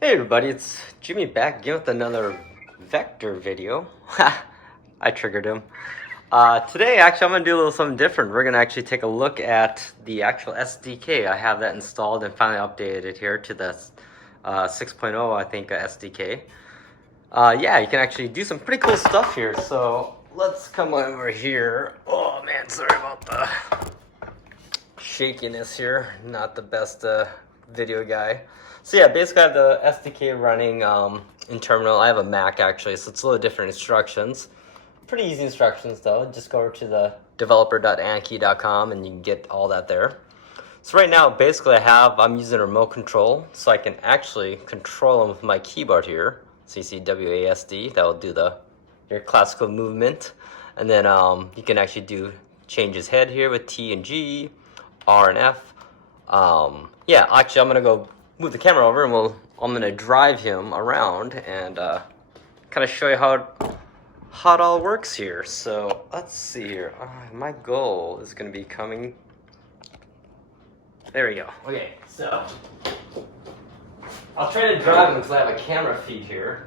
Hey everybody, it's Jimmy back again with another Vector video. I triggered him. Today, actually, I'm going to do a little something different. We're going to actually take a look at the actual SDK. I have that installed and finally updated it here to the 6.0, I think, SDK. Yeah, you can actually do some pretty cool stuff here. So let's come over here. Oh man, sorry about the shakiness here. Not the best video guy. So yeah, basically I have the SDK running in terminal. I have a Mac actually, so it's a little different instructions. Pretty easy instructions though. Just go over to the developer.anki.com and you can get all that there. So right now, basically I'm using a remote control, so I can actually control them with my keyboard here. So you see WASD, that will do your classical movement. And then you can actually change his head here with T and G, R and F. Yeah, actually I'm gonna go move the camera over and I'm gonna drive him around and kind of show you how it all works here. So let's see here. My goal is gonna be coming. There we go. Okay, so I'll try to drive him because I have a camera feed here.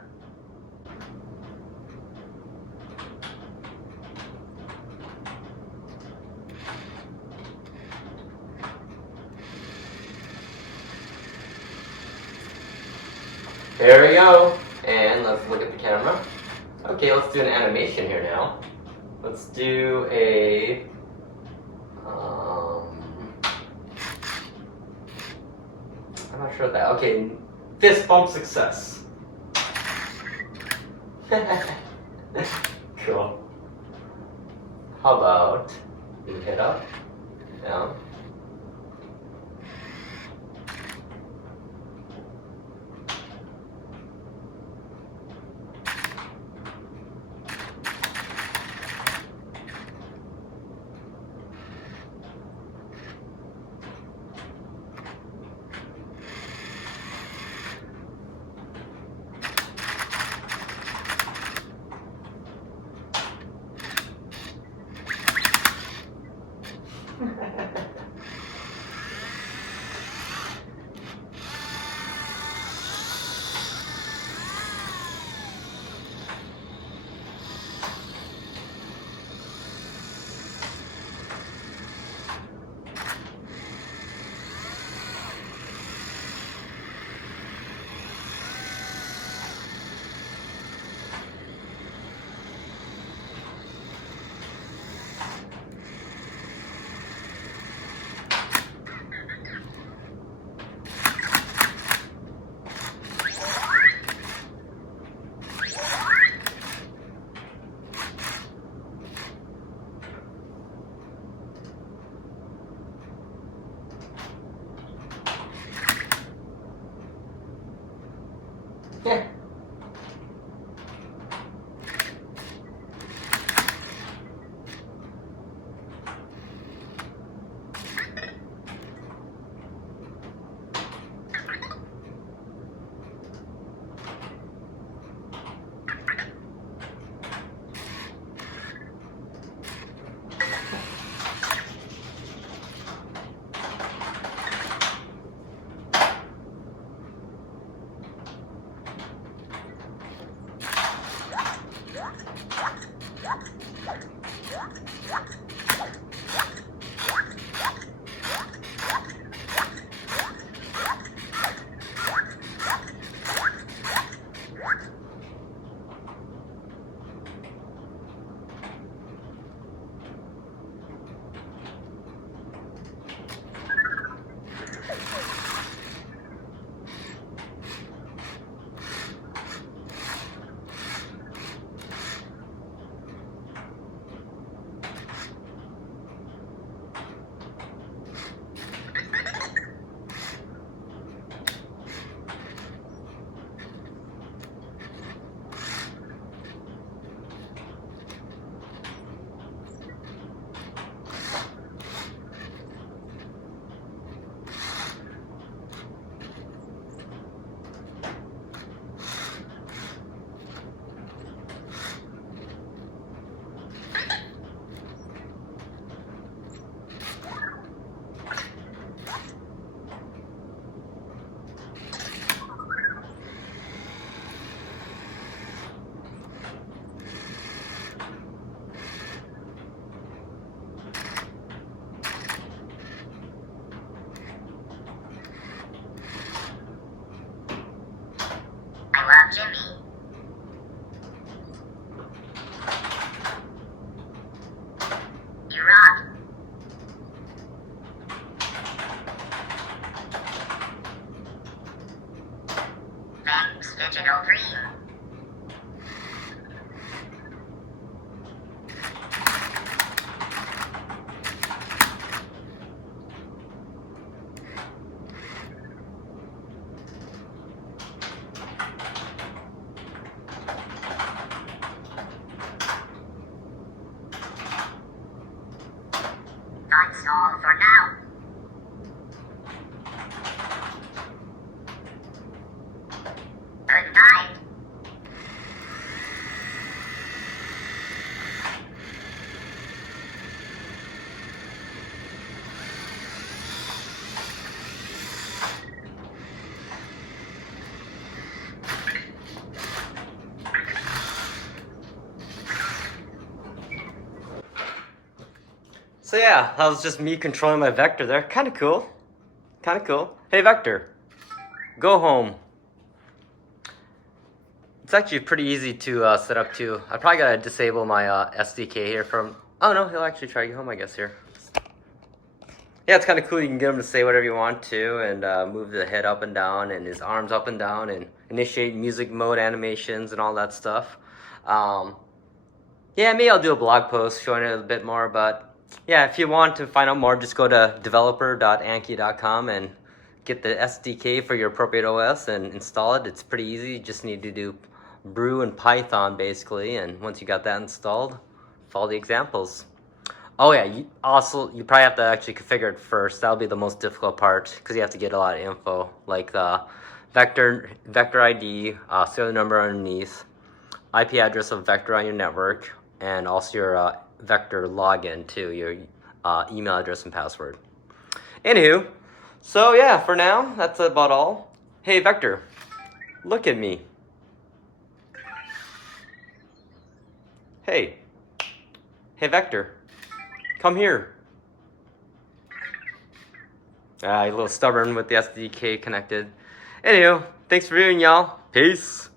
There we go. And let's look at the camera. Okay, let's do an animation here now. Let's do a I'm not sure what that. Okay, fist bump success. Cool. How about you hit up, down. Yeah. Jimmy. You rock. Thanks, Digital Dream. That's all for now. Good night. So yeah, that was just me controlling my Vector there. Kind of cool. Kind of cool. Hey Vector, go home. It's actually pretty easy to set up too. I probably gotta disable my SDK here from. Oh no, he'll actually try to get home, I guess here. Yeah, it's kind of cool. You can get him to say whatever you want to, and move the head up and down, and his arms up and down, and initiate music mode animations and all that stuff. Yeah, maybe I'll do a blog post showing it a bit more, but. Yeah, if you want to find out more, just go to developer.anki.com and get the SDK for your appropriate OS and install it. It's pretty easy. You just need to do brew and Python basically, and once you got that installed, follow the examples. Oh yeah, you probably have to actually configure it first. That'll be the most difficult part because you have to get a lot of info like the vector ID, serial number underneath, IP address of Vector on your network, and also your Vector login too, your email address and password. Anywho, so yeah, for now, that's about all. Hey Vector, look at me. Hey Vector, come here. You're a little stubborn with the SDK connected. Anywho, thanks for viewing, y'all. Peace.